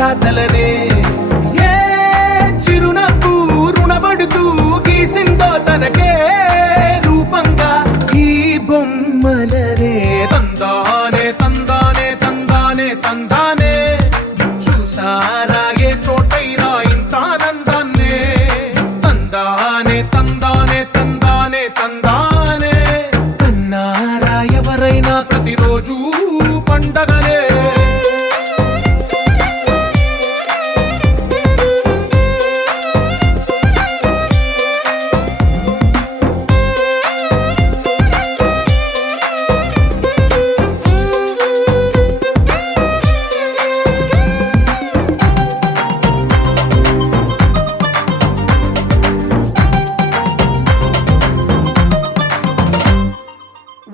రాతలనే ఏ చిరునవ్వు రుణపడుతూ గీసిందో తనకే రూపంగా ఈ బొమ్మలనే తందానే తందానే తందానే తందానే చూసారా ఏ చోటైనా ఇంత ఆనందాన్నే తందానే తందానే తందానే తందానే కన్నారా ఎవరైనా ప్రతిరోజు పండగనే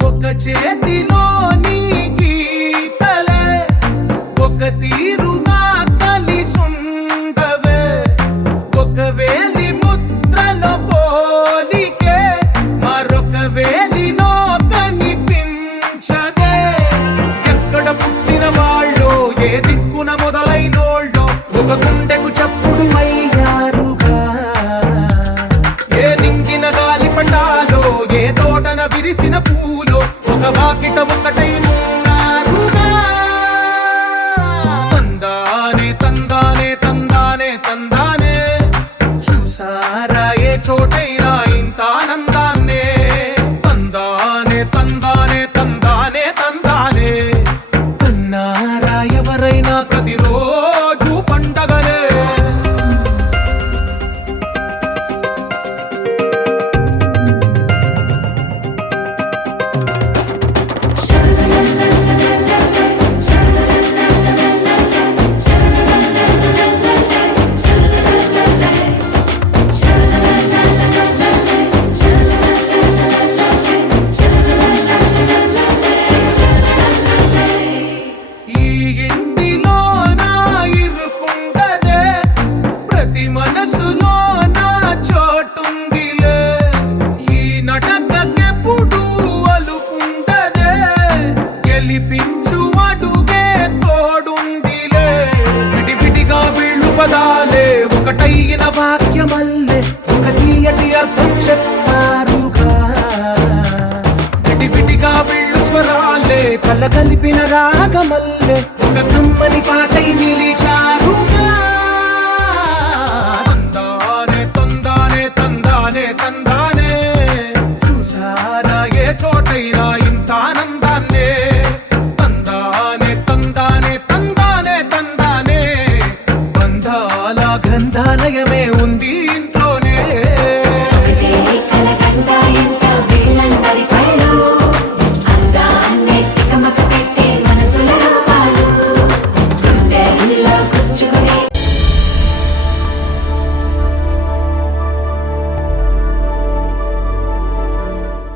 ఒక చేతిలో నీ గీతలే ఒక తీరుగా కలిసుండవే ఒక వేలి ముద్రలో పోలికే మరొక వేలిలో కనిపించదే ఎక్కడ పుట్టిన వాళ్ళో ఏ దిక్కున మొదలైనోళ్ళో ఒక గుండెకు చప్పుడు అయ్యారుగా ఏ నింగిన గాలి పటాలో ఏ తోటన విరిసిన పూలో ఒక వాకిట ఒకటై ఉన్నారుగా తందానే తందానే తందానే తందానే చూసారా ఏ చోటైనా ఇంత ఆనందాన్నే తందానే తందానే తందానే తందానే కన్నారా ఎవరైనా ప్రతిరోజు పండగనే ఈ ఇంటిలో నా ఇరుకుండదే ప్రతి మనసులో నా చోటుందిలే ఈ నటకెప్పుడు అలుకుండదే గెలిపించు అడుగే తోడుందిలే విడివిడిగా వీళ్ళు పదాలే ఒకటైన వాక్యమల్లే ఒక తీయటి అర్థం చెప్పారుగా విడివిడిగా వీళ్ళు స్వరాలే కల కలిపిన రాగమల్లే ఒక కమ్మని పాటై నిలిచారు